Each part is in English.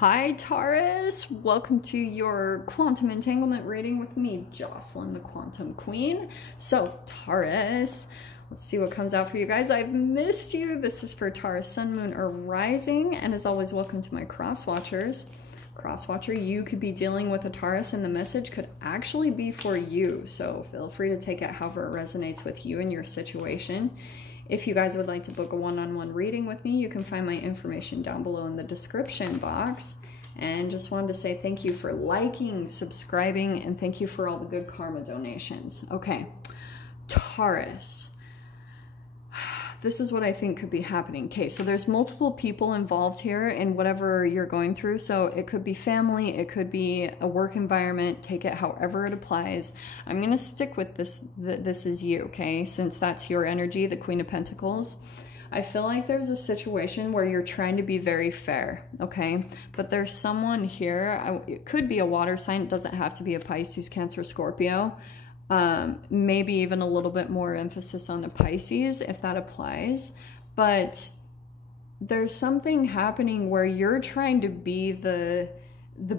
Hi Taurus, welcome to your quantum entanglement reading with me, Jocelyn, the Quantum Queen. So Taurus, let's see what comes out for you guys. I've missed you. This is for Taurus, Sun, Moon, or Rising, and as always, welcome to my cross watchers. Cross watcher, you could be dealing with a Taurus, and the message could actually be for you. So feel free to take it however it resonates with you and your situation. If you guys would like to book a one-on-one reading with me, you can find my information down below in the description box. And just wanted to say thank you for liking, subscribing, and thank you for all the good karma donations. Okay, Taurus. This is what I think could be happening. Okay, so there's multiple people involved here in whatever you're going through. So it could be family, it could be a work environment, take it however it applies. I'm going to stick with this, this is you, okay? Since that's your energy, the Queen of Pentacles. I feel like there's a situation where you're trying to be very fair, okay? But there's someone here, it could be a water sign, it doesn't have to be a Pisces, Cancer, Scorpio. Maybe even a little bit more emphasis on the Pisces if that applies, but there's something happening where you're trying to be the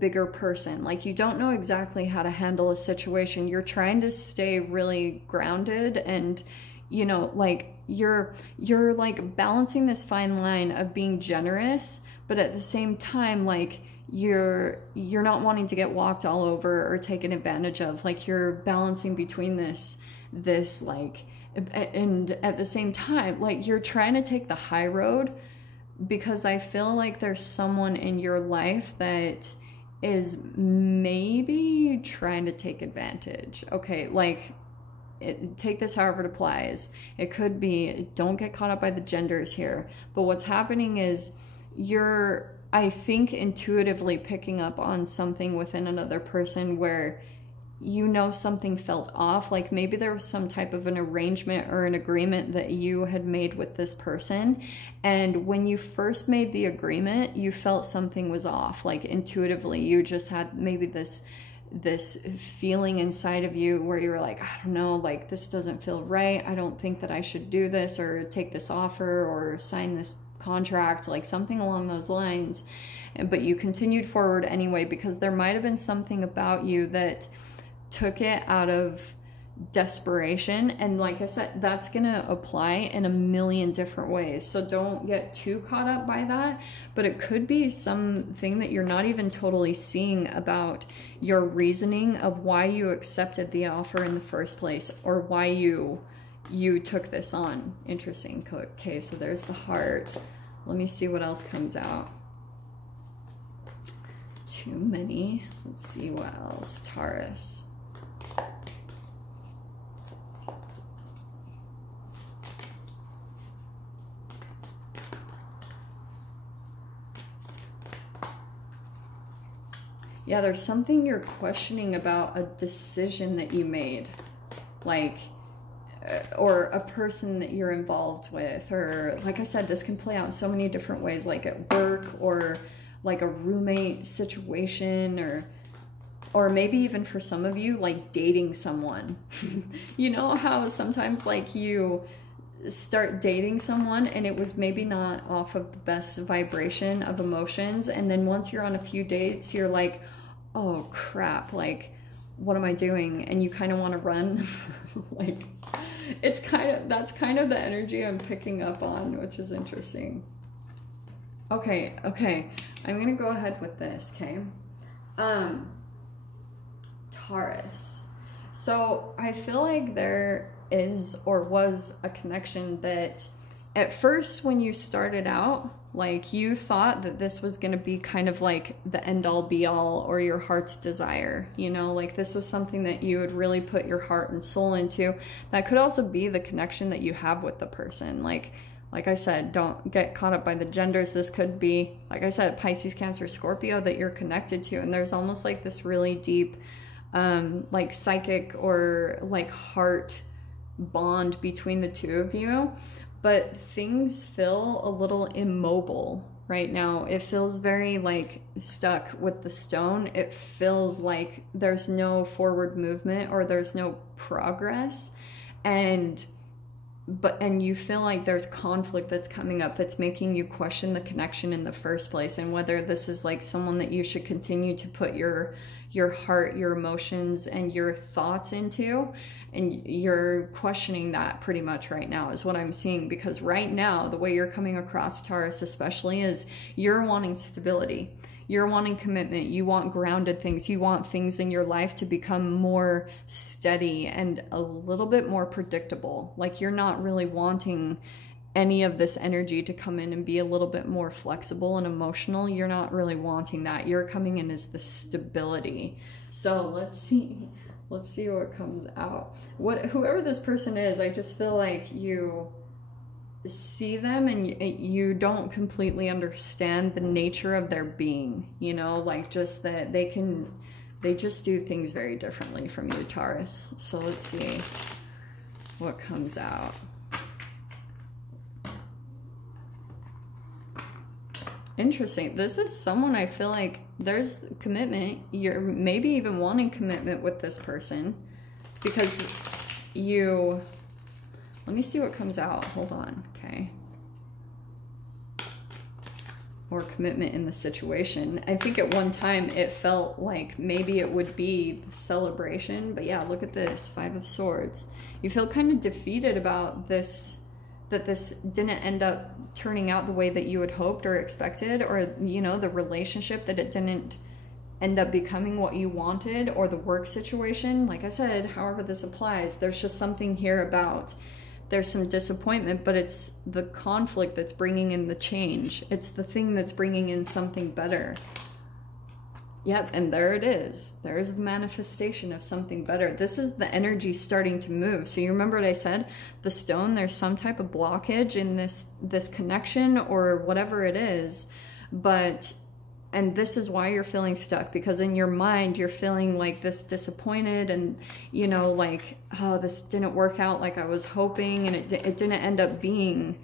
bigger person. Like you don't know exactly how to handle a situation. You're trying to stay really grounded, and you know, like you're like balancing this fine line of being generous, but at the same time, like you're not wanting to get walked all over or taken advantage of. Like you're balancing between this like, and at the same time, like you're trying to take the high road, because I feel like there's someone in your life that is maybe trying to take advantage. Okay, like take this however it applies. It could be, don't get caught up by the genders here, but what's happening is you're, I think, intuitively picking up on something within another person where you know something felt off. Like maybe there was some type of an arrangement or an agreement that you had made with this person, and when you first made the agreement you felt something was off. Like intuitively you just had maybe this feeling inside of you where you were like, I don't know, like this doesn't feel right, I don't think that I should do this or take this offer or sign this contract, like something along those lines. But you continued forward anyway, because there might have been something about you that took it out of desperation. And like I said, that's gonna apply in a million different ways, so don't get too caught up by that. But it could be something that you're not even totally seeing about your reasoning of why you accepted the offer in the first place, or why you took this on. Interesting. Okay, so there's the heart. Let me see what else comes out. Too many. Let's see what else. Taurus. Yeah, there's something you're questioning about a decision that you made, like, or a person that you're involved with, or like I said, this can play out in so many different ways, like at work, or like a roommate situation, or maybe even for some of you, like dating someone. You know how sometimes like you start dating someone and it was maybe not off of the best vibration of emotions, and then once you're on a few dates you're like, oh crap, like what am I doing? And you kind of want to run. Like it's that's kind of the energy I'm picking up on, which is interesting. Okay, I'm gonna go ahead with this. Okay, Taurus. So I feel like there is or was a connection that at first when you started out, like you thought that this was going to be kind of like the end all be all, or your heart's desire, you know, like this was something that you would really put your heart and soul into. That could also be the connection that you have with the person. Like I said, don't get caught up by the genders. This could be, like I said, Pisces, Cancer, Scorpio that you're connected to, and there's almost like this really deep like psychic or like heart bond between the two of you. But things feel a little immobile right now. It feels very like stuck with the stone. It feels like there's no forward movement or there's no progress. And and you feel like there's conflict that's coming up that's making you question the connection in the first place, and whether this is like someone that you should continue to put your heart, your emotions, and your thoughts into. And you're questioning that pretty much right now is what I'm seeing, because right now the way you're coming across, Taurus especially, is you're wanting stability. You're wanting commitment. You want grounded things. You want things in your life to become more steady and a little bit more predictable. Like, you're not really wanting any of this energy to come in and be a little bit more flexible and emotional. You're not really wanting that. You're coming in as the stability. So let's see what comes out. Whoever this person is, I just feel like you see them and you don't completely understand the nature of their being, you know, like just that they just do things very differently from you, Taurus. So let's see what comes out. Interesting. This is someone I feel like there's commitment. You're maybe even wanting commitment with this person, because let me see what comes out. Hold on. Okay. Or commitment in the situation. I think at one time it felt like maybe it would be the celebration, but yeah, look at this, 5 of Swords. You feel kind of defeated about this, that this didn't end up turning out the way that you had hoped or expected, or, you know, the relationship, that it didn't end up becoming what you wanted, or the work situation. Like I said, however this applies, there's just something here about, there's some disappointment, but it's the conflict that's bringing in the change. It's the thing that's bringing in something better. Yep, and there it is. There's the manifestation of something better. This is the energy starting to move. So you remember what I said? The stone, there's some type of blockage in this connection or whatever it is. And this is why you're feeling stuck, because in your mind, you're feeling like this disappointed and, you know, like, oh, this didn't work out like I was hoping, and it didn't end up being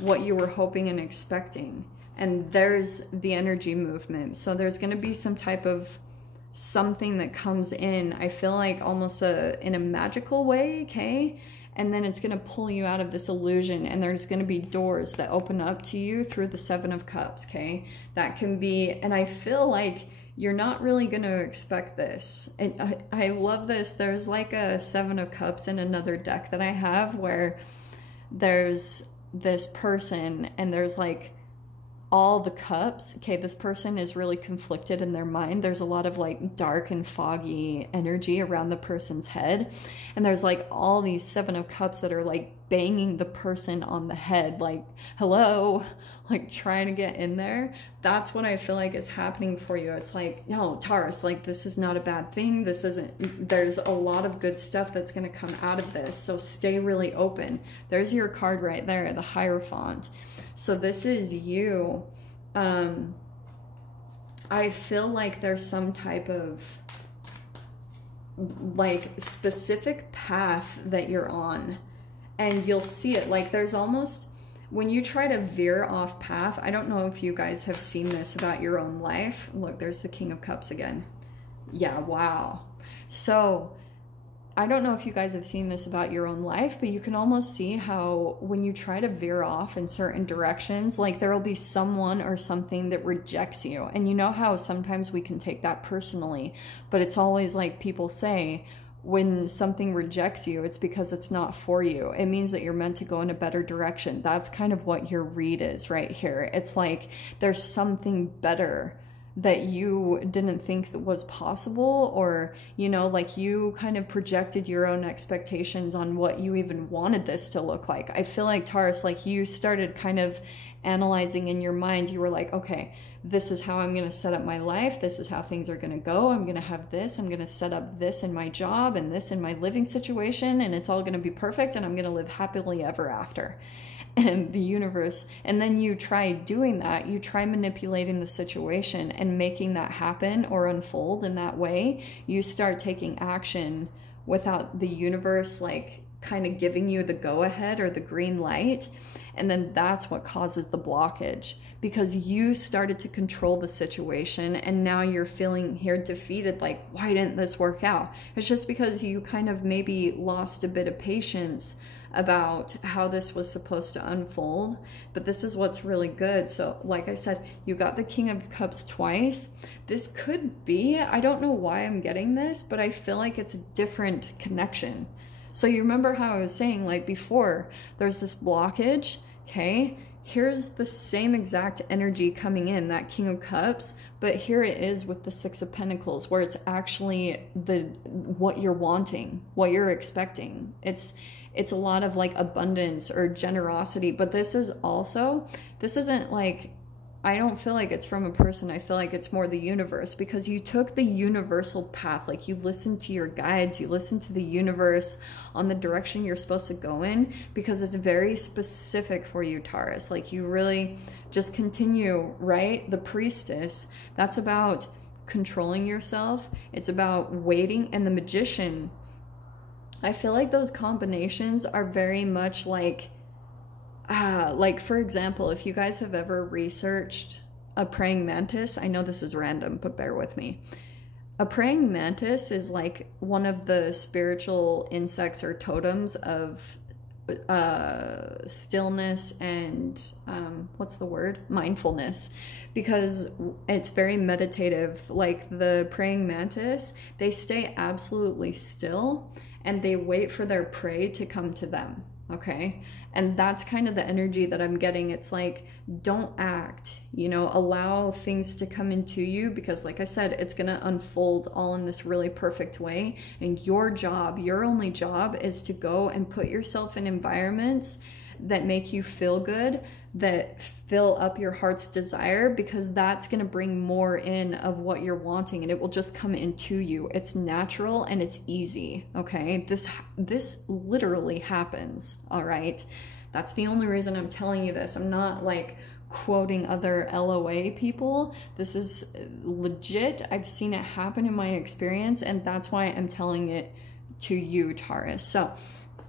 what you were hoping and expecting. And there's the energy movement. So there's going to be some type of something that comes in, I feel like almost in a magical way, okay? And then it's going to pull you out of this illusion, and there's going to be doors that open up to you through the 7 of Cups, okay? That can be, and I feel like you're not really going to expect this. And I love this. There's like a 7 of Cups in another deck that I have, where there's this person and there's like all the cups. Okay, this person is really conflicted in their mind. There's a lot of like dark and foggy energy around the person's head. And there's like all these 7 of Cups that are like banging the person on the head, like, hello, like trying to get in there. That's what I feel like is happening for you. It's like, no, Taurus, like this is not a bad thing. This isn't, there's a lot of good stuff that's going to come out of this. So stay really open. There's your card right there, the Hierophant. So this is you. I feel like there's some type of like specific path that you're on, and you'll see it. Like there's almost, when you try to veer off path, I don't know if you guys have seen this about your own life. Look, there's the King of Cups again. Yeah, wow. So I don't know if you guys have seen this about your own life, but you can almost see how when you try to veer off in certain directions, like there will be someone or something that rejects you. And you know how sometimes we can take that personally, but it's always like people say, when something rejects you, it's because it's not for you. It means that you're meant to go in a better direction. That's kind of what your read is right here. It's like there's something better that you didn't think that was possible, or, you know, like you kind of projected your own expectations on what you even wanted this to look like. I feel like, Taurus, like you started kind of analyzing in your mind. You were like, okay, this is how I'm going to set up my life. This is how things are going to go. I'm going to have this. I'm going to set up this in my job and this in my living situation, and it's all going to be perfect, and I'm going to live happily ever after. And the universe, and then you try doing that, you try manipulating the situation and making that happen or unfold in that way. You start taking action without the universe like kind of giving you the go-ahead or the green light. And then that's what causes the blockage, because you started to control the situation, and now you're feeling here defeated, like, why didn't this work out? It's just because you kind of maybe lost a bit of patience about how this was supposed to unfold, but this is what's really good. So like I said, you got the King of Cups twice. This could be, I don't know why I'm getting this, but I feel like it's a different connection. So you remember how I was saying, like before, there's this blockage, okay? Here's the same exact energy coming in, that King of Cups, but here it is with the Six of Pentacles, where it's actually what you're wanting, what you're expecting. It's a lot of like abundance or generosity, but this isn't like, I don't feel like it's from a person. I feel like it's more the universe, because you took the universal path. Like you listened to your guides, you listened to the universe on the direction you're supposed to go in, because it's very specific for you, Taurus. Like you really just continue, right? The Priestess, that's about controlling yourself. It's about waiting. And the Magician, I feel like those combinations are very much like for example, if you guys have ever researched a praying mantis, I know this is random, but bear with me. A praying mantis is like one of the spiritual insects or totems of stillness and what's the word? Mindfulness, because it's very meditative. Like the praying mantis, they stay absolutely still and they wait for their prey to come to them. Okay. And that's kind of the energy that I'm getting. It's like, don't act, you know, allow things to come into you, because like I said, it's going to unfold all in this really perfect way. And your job, your only job, is to go and put yourself in environments that make you feel good, that fill up your heart's desire, because that's going to bring more in of what you're wanting, and it will just come into you. It's natural and it's easy. Okay, this literally happens. All right, that's the only reason I'm telling you this. I'm not like quoting other LOA people. This is legit. I've seen it happen in my experience, and that's why I'm telling it to you, Taurus. So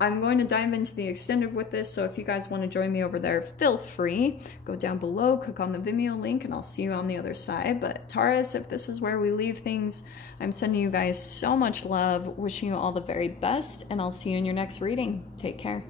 I'm going to dive into the extended with this, so if you guys want to join me over there, feel free. Go down below, click on the Vimeo link, and I'll see you on the other side. But Taurus, if this is where we leave things, I'm sending you guys so much love, wishing you all the very best, and I'll see you in your next reading. Take care.